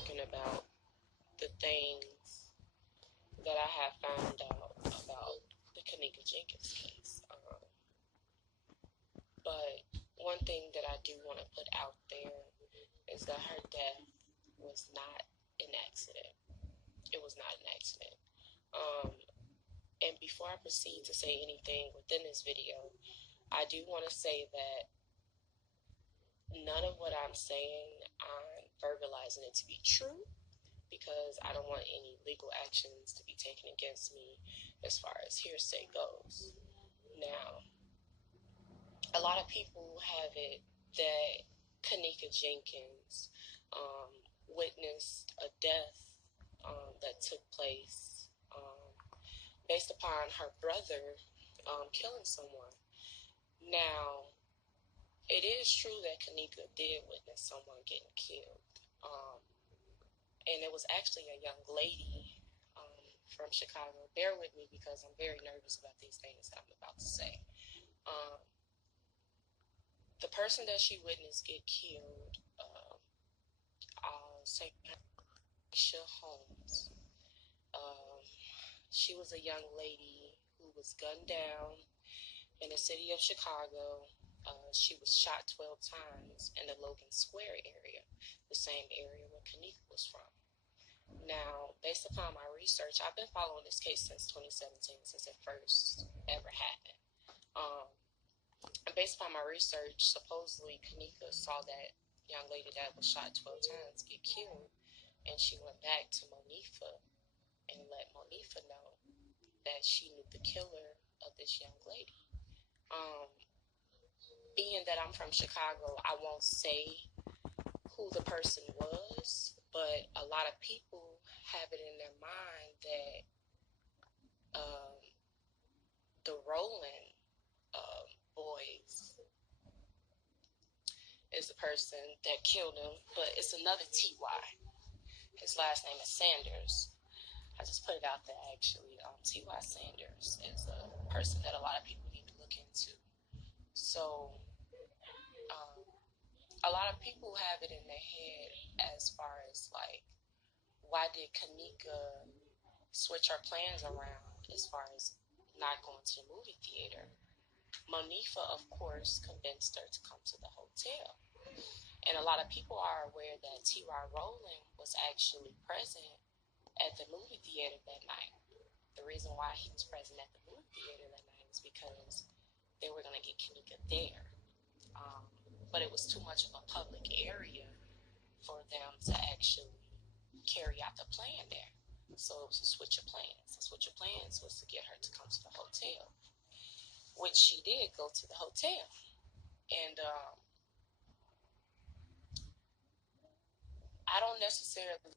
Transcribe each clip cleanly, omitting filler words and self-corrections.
spoken about the things that I have found out about the Kenneka Jenkins case. But one thing that I do want to put out there is that her death was not an accident. It was not an accident. And before I proceed to say anything within this video, I do want to say that none of what I'm saying, I'm verbalizing it to be true, because I don't want any legal actions to be taken against me as far as hearsay goes. Now, a lot of people have it that Kenneka Jenkins witnessed a death that took place based upon her brother killing someone. Now, it is true that Kenneka did witness someone getting killed. And it was actually a young lady from Chicago. Bear with me because I'm very nervous about these things that I'm about to say. The person that she witnessed get killed, I'll say Keisha Holmes. She was a young lady who was gunned down in the city of Chicago. She was shot 12 times in the Logan Square area, the same area where Kenneka was from. Now, based upon my research, I've been following this case since 2017, since it first ever happened. And based upon my research, supposedly Kenneka saw that young lady that was shot 12 times get killed, and she went back to Monifa and let Monifa know that she knew the killer of this young lady. Being that I'm from Chicago, I won't say who the person was, but a lot of people have it in their mind that the Rowland boys is the person that killed him, but it's another T.Y. His last name is Sanders. I just put it out there, actually. T.Y. Sanders is a person that a lot of people need to look into. So, a lot of people have it in their head as far as, like, why did Kenneka switch her plans around as far as not going to the movie theater? Monifa, of course, convinced her to come to the hotel. And a lot of people are aware that T.Y. Rowland was actually present at the movie theater that night. The reason why he was present at the movie theater that night is because they were going to get Kenneka there. But it was too much of a public area for them to actually carry out the plan there. So it was a switch of plans. The switch of plans was to get her to come to the hotel, which she did go to the hotel. And I don't necessarily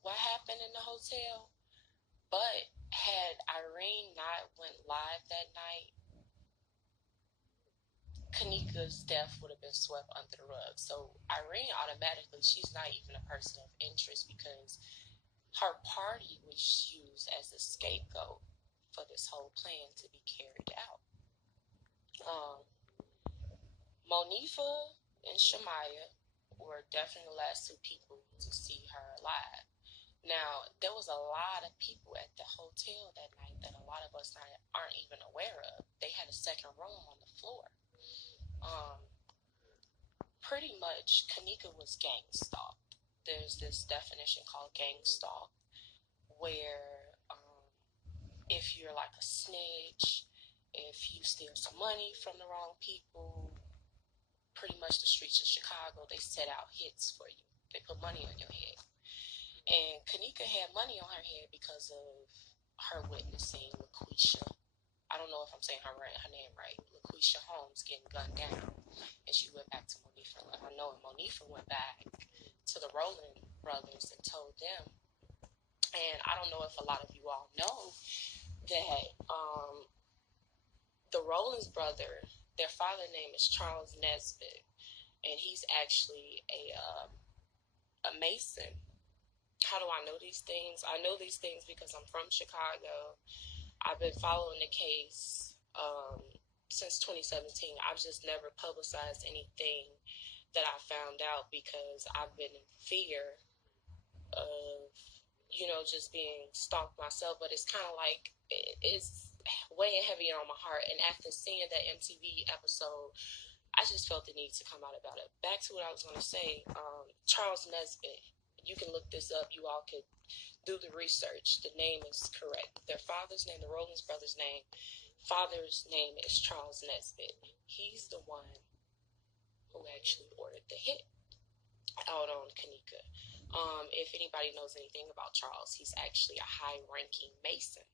what happened in the hotel, but had Irene not went live that night, Kenneka's death would have been swept under the rug. So Irene automatically, she's not even a person of interest because her party was used as a scapegoat for this whole plan to be carried out. Monifa and Shamaya were definitely the last two people to see her alive. Now, there was a lot of people at the hotel that night that a lot of us aren't even aware of. They had a second room on the floor. Pretty much, Kenneka was gang stalked. There's this definition called gang stalk, where if you're like a snitch, if you steal some money from the wrong people, pretty much the streets of Chicago, they set out hits for you. They put money on your head. And Kenneka had money on her head because of her witnessing LaQuisha. I don't know if I'm saying her name right. LaQuisha Holmes getting gunned down. And she went back to Monifa and let her know. And Monifa went back to the Rowland brothers and told them. And I don't know if a lot of you all know that the Rowland's brother, their father name is Charles Nesbitt. And he's actually a Mason. How do I know these things? I know these things because I'm from Chicago. I've been following the case since 2017. I've just never publicized anything that I found out because I've been in fear just being stalked myself, but it's kind of like it's weighing heavy on my heart. And after seeing that MTV episode, I just felt the need to come out about it. Back to what I was going to say, Charles Nesbitt. You can look this up. You all could do the research. The name is correct. Their father's name, the Rollins brothers' name, father's name is Charles Nesbitt. He's the one who actually ordered the hit out on Kenneka. If anybody knows anything about Charles, he's actually a high-ranking Mason.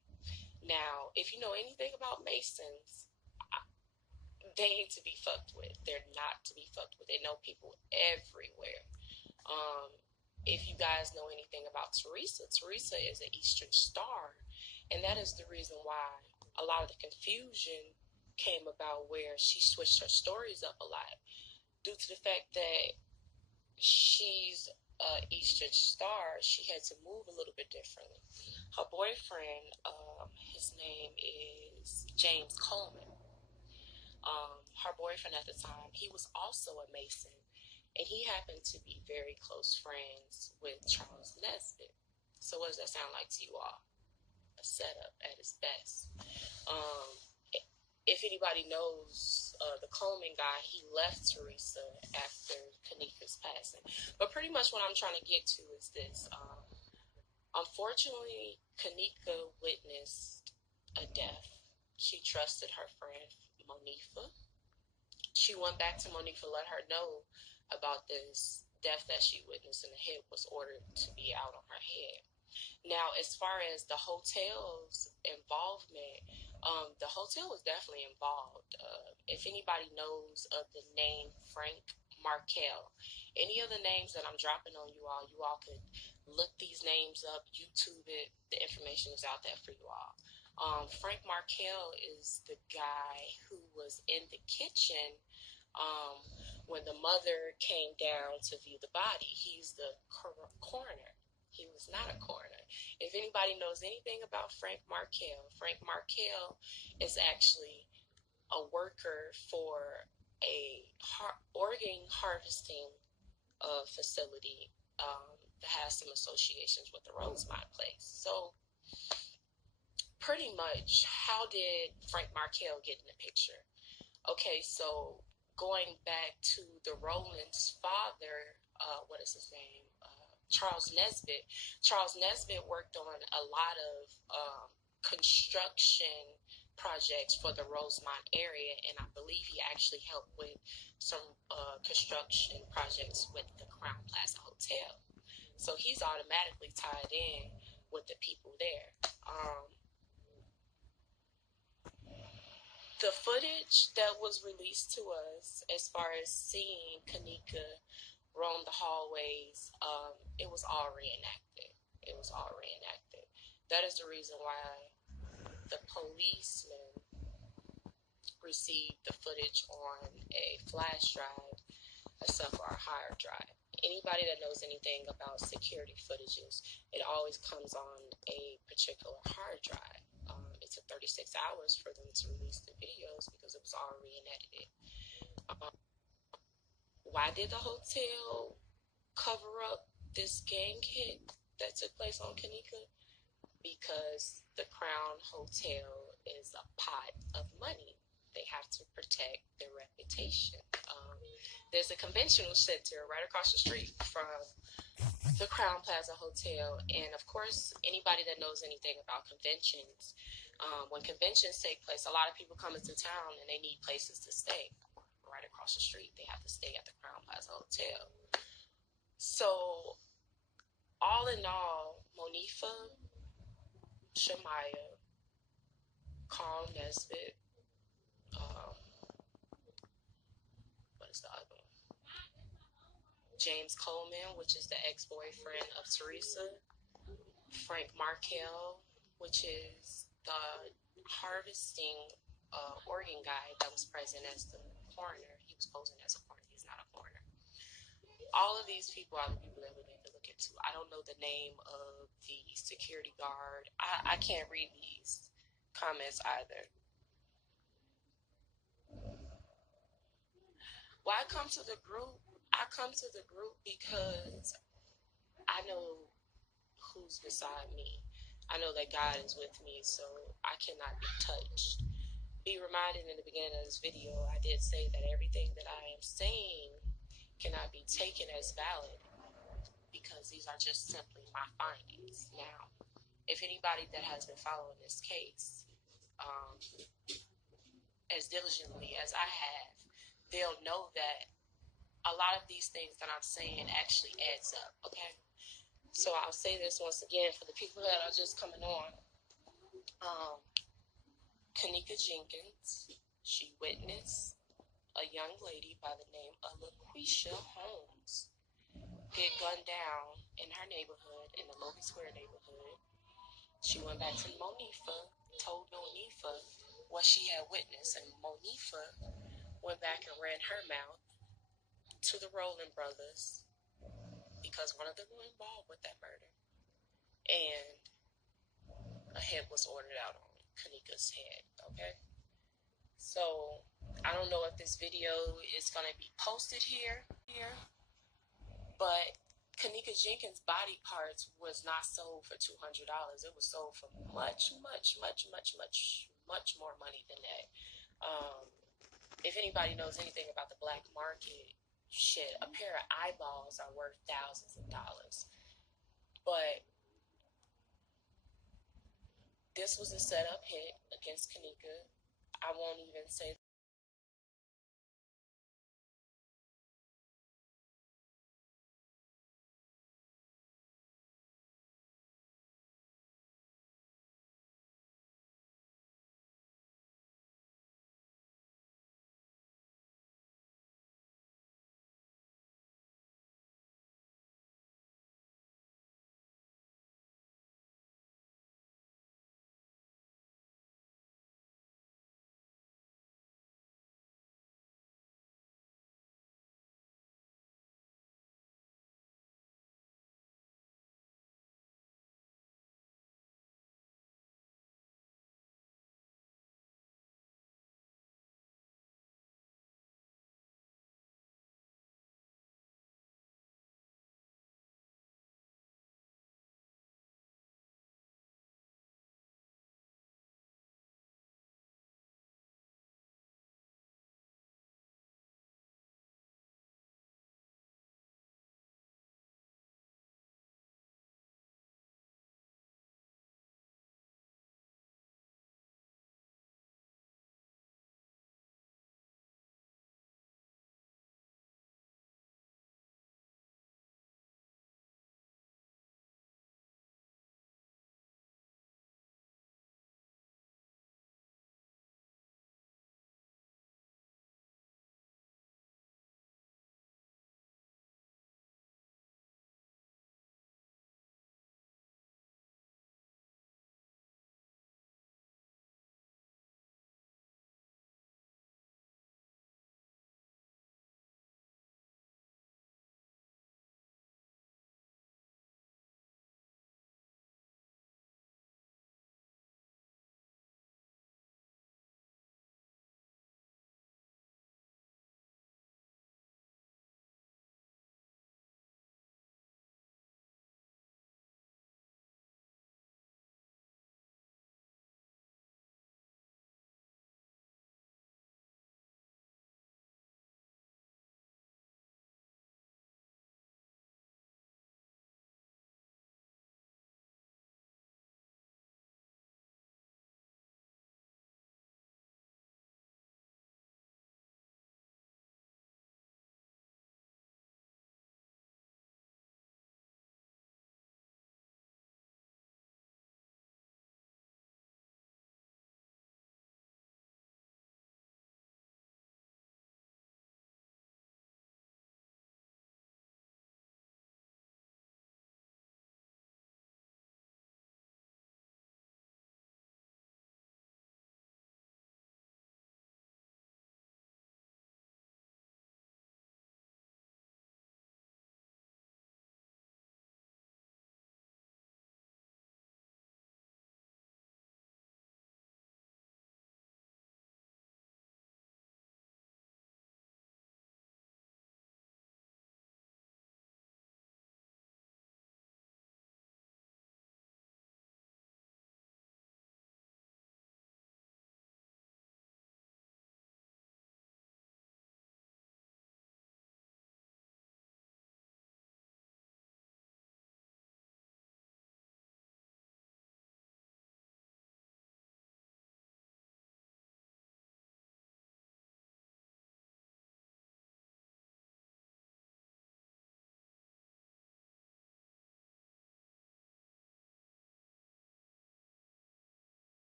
Now, if you know anything about Masons, they ain't to be fucked with. They're not to be fucked with. They know people everywhere. If you guys know anything about Teresa is an Eastern Star, and that is the reason why a lot of the confusion came about, where she switched her stories up a lot due to the fact that she's an Eastern Star. She had to move a little bit differently. Her boyfriend, his name is James Coleman. Her boyfriend at the time, he was also a Mason, and he happened to be very close friends with Charles Nesbitt. So what does that sound like to you all? A setup at its best. If anybody knows the Coleman guy, he left Teresa after Kenneka's passing. But pretty much what I'm trying to get to is this. Unfortunately, Kenneka witnessed a death. She trusted her friend, Monifa. She went back to Monifa, let her know about this death that she witnessed, and the hit was ordered to be out on her head. Now, as far as the hotel's involvement, the hotel was definitely involved. If anybody knows of the name Frank Markel, any of the names that I'm dropping on you all could look these names up, YouTube it. The information is out there for you all. Frank Markel is the guy who was in the kitchen when the mother came down to view the body. He's the coroner. He was not a coroner. If anybody knows anything about Frank Markel is actually a worker for a organ harvesting facility that has some associations with the Rosemont place. So pretty much, how did Frank Markel get in the picture? Okay, so going back to the Rollins' father, what is his name? Charles Nesbitt. Charles Nesbitt worked on a lot of construction projects for the Rosemont area, and I believe he actually helped with some construction projects with the Crown Plaza Hotel. So he's automatically tied in with the people there. The footage that was released to us, as far as seeing Kenneka roam the hallways, it was all reenacted. That is the reason why the policeman received the footage on a flash drive, except for our hard drive. Anybody that knows anything about security footages, it always comes on a particular hard drive. It took 36 hours for them to release the videos because it was all re-edited. Why did the hotel cover up this gang hit that took place on Kenneka? Because the Crown Hotel is a pot of money. They have to protect their reputation. There's a convention center right across the street from the Crown Plaza Hotel, and of course, anybody that knows anything about conventions, when conventions take place, a lot of people come into town and they need places to stay. Right across the street, they have to stay at the Crown Plaza Hotel. So, all in all, Monifa, Shamaya, Carl Nesbitt, what is the other one? James Coleman, which is the ex-boyfriend of Teresa, Frank Markel, which is the harvesting organ guy that was present as the coroner. He was posing as a coroner. He's not a coroner. All of these people are the people that we need to look into. I don't know the name of the security guard. I can't read these comments either. Why I come to the group? I come to the group because I know who's beside me. I know that God is with me, so I cannot be touched. Be reminded in the beginning of this video, I did say that everything that I am saying cannot be taken as valid because these are just simply my findings. Now, if anybody that has been following this case as diligently as I have, they'll know that a lot of these things that I'm saying actually adds up, okay? So I'll say this once again for the people that are just coming on. Kenneka Jenkins, she witnessed a young lady by the name of LaQuisha Holmes get gunned down in her neighborhood, in the Logan Square neighborhood. She went back to Monifa, told Monifa what she had witnessed, and Monifa went back and ran her mouth to the Rowland brothers because one of them was involved with that murder, and a hit was ordered out on Kenneka's head, okay? So I don't know if this video is going to be posted here, but Kenneka Jenkins' body parts was not sold for $200. It was sold for much more money than that. If anybody knows anything about the black market, shit, a pair of eyeballs are worth thousands of dollars. But this was a setup hit against Kenneka. I won't even say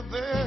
still there.